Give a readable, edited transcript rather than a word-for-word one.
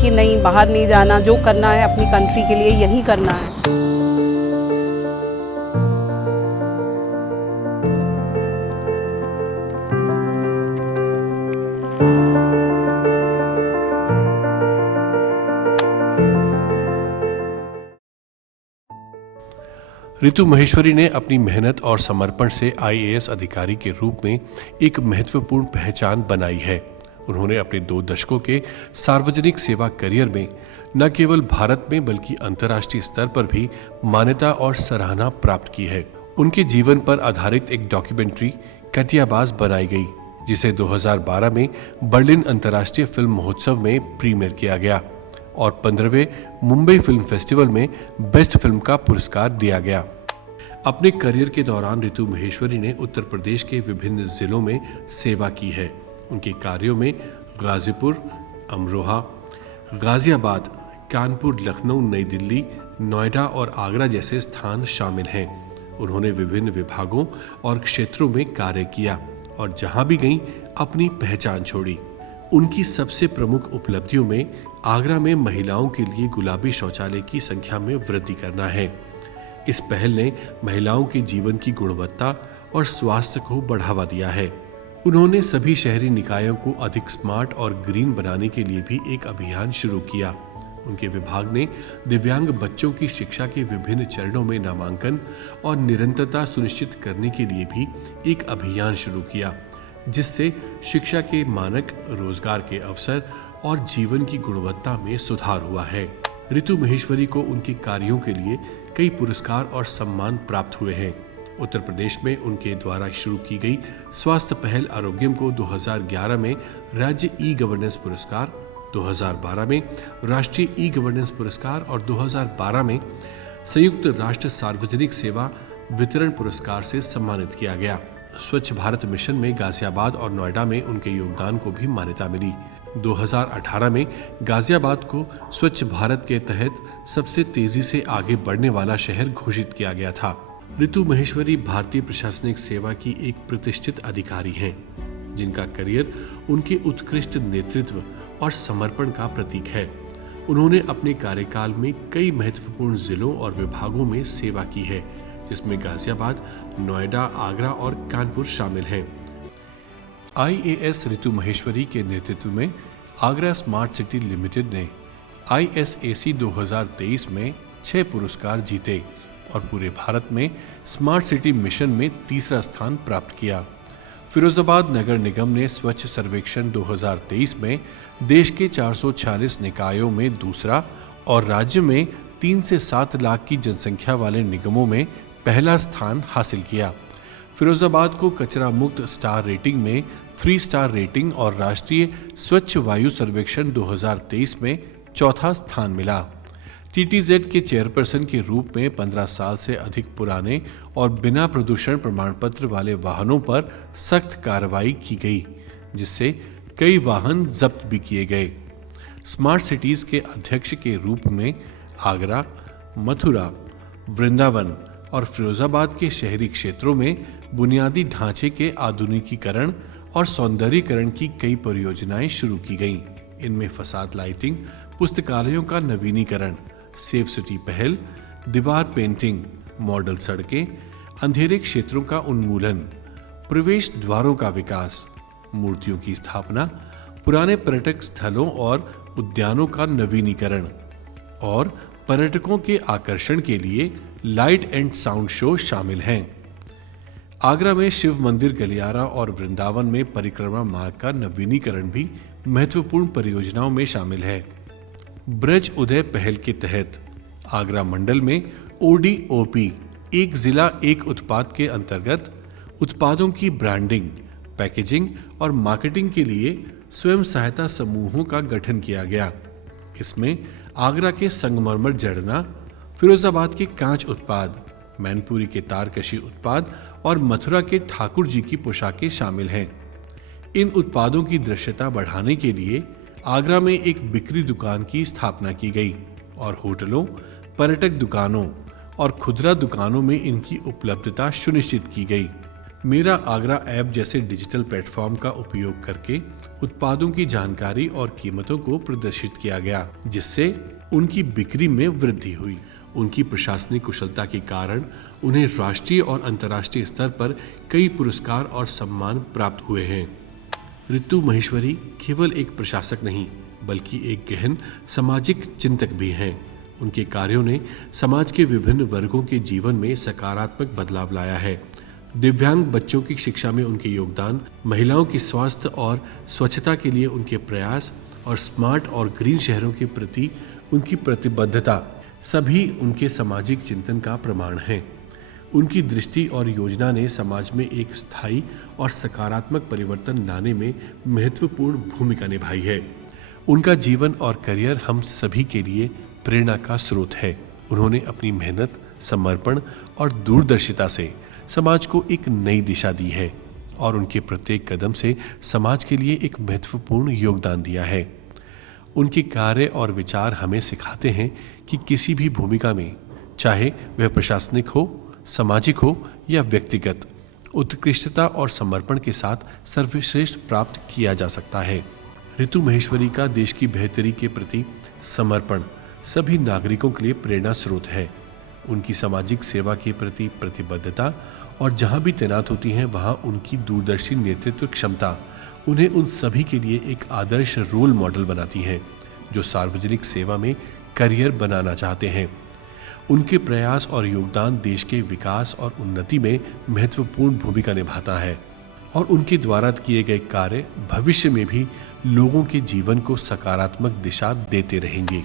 कि नहीं, बाहर नहीं जाना, जो करना है अपनी कंट्री के लिए यही करना है। ऋतु महेश्वरी ने अपनी मेहनत और समर्पण से आईएएस अधिकारी के रूप में एक महत्वपूर्ण पहचान बनाई है। उन्होंने अपने 2 दशकों के सार्वजनिक सेवा करियर में न केवल भारत में बल्कि अंतर्राष्ट्रीय स्तर पर भी मान्यता और सराहना प्राप्त की है। उनके जीवन पर आधारित एक डॉक्यूमेंट्री कटियाबाज बनाई गई, जिसे 2012 में बर्लिन अंतर्राष्ट्रीय फिल्म महोत्सव में प्रीमियर किया गया और 15वें मुंबई फिल्म फेस्टिवल में बेस्ट फिल्म का पुरस्कार दिया गया। अपने करियर के दौरान ऋतु महेश्वरी ने उत्तर प्रदेश के विभिन्न जिलों में सेवा की है। उनके कार्यों में गाजीपुर, अमरोहा, गाजियाबाद, कानपुर, लखनऊ, नई दिल्ली, नोएडा और आगरा जैसे स्थान शामिल हैं। उन्होंने विभिन्न विभागों और क्षेत्रों में कार्य किया और जहां भी गईं अपनी पहचान छोड़ी। उनकी सबसे प्रमुख उपलब्धियों में आगरा में महिलाओं के लिए गुलाबी शौचालय की संख्या में वृद्धि करना है। इस पहल ने महिलाओं के जीवन की गुणवत्ता और स्वास्थ्य को बढ़ावा दिया है। उन्होंने सभी शहरी निकायों को अधिक स्मार्ट और ग्रीन बनाने के लिए भी एक अभियान शुरू किया। उनके विभाग ने दिव्यांग बच्चों की शिक्षा के विभिन्न चरणों में नामांकन और निरंतरता सुनिश्चित करने के लिए भी एक अभियान शुरू किया, जिससे शिक्षा के मानक, रोजगार के अवसर और जीवन की गुणवत्ता में सुधार हुआ है। ऋतु महेश्वरी को उनके कार्यों के लिए कई पुरस्कार और सम्मान प्राप्त हुए हैं। उत्तर प्रदेश में उनके द्वारा शुरू की गई स्वास्थ्य पहल आरोग्यम को 2011 में राज्य ई गवर्नेंस पुरस्कार, 2012 में राष्ट्रीय ई गवर्नेंस पुरस्कार और 2012 में संयुक्त राष्ट्र सार्वजनिक सेवा वितरण पुरस्कार से सम्मानित किया गया। स्वच्छ भारत मिशन में गाजियाबाद और नोएडा में उनके योगदान को भी मान्यता मिली। 2018 में गाजियाबाद को स्वच्छ भारत के तहत सबसे तेजी से आगे बढ़ने वाला शहर घोषित किया गया था। ऋतु महेश्वरी भारतीय प्रशासनिक सेवा की एक प्रतिष्ठित अधिकारी हैं, जिनका करियर उनके उत्कृष्ट नेतृत्व और समर्पण का प्रतीक है। उन्होंने अपने कार्यकाल में कई महत्वपूर्ण जिलों और विभागों में सेवा की है, जिसमें गाजियाबाद, नोएडा, आगरा और कानपुर शामिल हैं। आईएएस ऋतु महेश्वरी के नेतृत्व में आगरा स्मार्ट सिटी लिमिटेड ने ISAC 2023 में 6 पुरस्कार जीते और पूरे भारत में स्मार्ट सिटी मिशन में तीसरा स्थान प्राप्त किया। फिरोजाबाद नगर निगम ने स्वच्छ सर्वेक्षण 2023 में देश के 446 निकायों में दूसरा और राज्य में 3 से 7 लाख की जनसंख्या वाले निगमों में पहला स्थान हासिल किया। फिरोजाबाद को कचरा मुक्त स्टार रेटिंग में 3 स्टार रेटिंग और राष्ट्रीय स्वच्छ वायु सर्वेक्षण 2023 में चौथा स्थान मिला। TTZ के चेयरपर्सन के रूप में 15 साल से अधिक पुराने और बिना प्रदूषण प्रमाण पत्र वाले वाहनों पर सख्त कार्रवाई की गई, जिससे कई वाहन जब्त भी किए गए। स्मार्ट सिटीज के अध्यक्ष के रूप में आगरा, मथुरा, वृंदावन और फिरोजाबाद के शहरी क्षेत्रों में बुनियादी ढांचे के आधुनिकीकरण और सौंदर्यीकरण की कई परियोजनाएं शुरू की गईं। इनमें फसाद लाइटिंग, पुस्तकालयों का नवीनीकरण, सेफ सिटी पहल, दीवार पेंटिंग, मॉडल सड़कें, अंधेरे क्षेत्रों का उन्मूलन, प्रवेश द्वारों का विकास, मूर्तियों की स्थापना, पुराने पर्यटक स्थलों और उद्यानों का नवीनीकरण और पर्यटकों के आकर्षण के लिए लाइट एंड साउंड शो शामिल हैं। आगरा में शिव मंदिर गलियारा और वृंदावन में परिक्रमा मार्ग का नवीनीकरण भी महत्वपूर्ण परियोजनाओं में शामिल है। ब्रज उदय पहल के तहत आगरा मंडल में ODOP, एक जिला एक उत्पाद के अंतर्गत उत्पादों की ब्रांडिंग, पैकेजिंग और मार्केटिंग के लिए स्वयं सहायता समूहों का गठन किया गया। इसमें आगरा के संगमरमर जड़ना, फिरोजाबाद के कांच उत्पाद, मैनपुरी के तारकशी उत्पाद और मथुरा के ठाकुर जी की पोशाकें शामिल हैं। इन उत्पादों की दृश्यता बढ़ाने के लिए आगरा में एक बिक्री दुकान की स्थापना की गई और होटलों, पर्यटक दुकानों और खुदरा दुकानों में इनकी उपलब्धता सुनिश्चित की गई। मेरा आगरा ऐप जैसे डिजिटल प्लेटफॉर्म का उपयोग करके उत्पादों की जानकारी और कीमतों को प्रदर्शित किया गया, जिससे उनकी बिक्री में वृद्धि हुई। उनकी प्रशासनिक कुशलता के कारण उन्हें राष्ट्रीय और अंतर्राष्ट्रीय स्तर पर कई पुरस्कार और सम्मान प्राप्त हुए हैं। ऋतु महेश्वरी केवल एक प्रशासक नहीं, बल्कि एक गहन सामाजिक चिंतक भी हैं। उनके कार्यों ने समाज के विभिन्न वर्गों के जीवन में सकारात्मक बदलाव लाया है। दिव्यांग बच्चों की शिक्षा में उनके योगदान, महिलाओं की स्वास्थ्य और स्वच्छता के लिए उनके प्रयास और स्मार्ट और ग्रीन शहरों के प्रति उनकी प्रतिबद्धता सभी उनके सामाजिक चिंतन का प्रमाण हैं। उनकी दृष्टि और योजना ने समाज में एक स्थायी और सकारात्मक परिवर्तन लाने में महत्वपूर्ण भूमिका निभाई है। उनका जीवन और करियर हम सभी के लिए प्रेरणा का स्रोत है। उन्होंने अपनी मेहनत, समर्पण और दूरदर्शिता से समाज को एक नई दिशा दी है और उनके प्रत्येक कदम से समाज के लिए एक महत्वपूर्ण योगदान दिया है। उनके कार्य और विचार हमें सिखाते हैं कि किसी भी भूमिका में, चाहे वह प्रशासनिक हो, सामाजिक हो या व्यक्तिगत, उत्कृष्टता और समर्पण के साथ सर्वश्रेष्ठ प्राप्त किया जा सकता है। ऋतु महेश्वरी का देश की बेहतरी के प्रति समर्पण सभी नागरिकों के लिए प्रेरणा स्रोत है। उनकी सामाजिक सेवा के प्रति प्रतिबद्धता और जहां भी तैनात होती हैं वहां उनकी दूरदर्शी नेतृत्व क्षमता उन्हें उन सभी के लिए एक आदर्श रोल मॉडल बनाती हैं जो सार्वजनिक सेवा में करियर बनाना चाहते हैं। उनके प्रयास और योगदान देश के विकास और उन्नति में महत्वपूर्ण भूमिका निभाता है और उनके द्वारा किए गए कार्य भविष्य में भी लोगों के जीवन को सकारात्मक दिशा देते रहेंगे।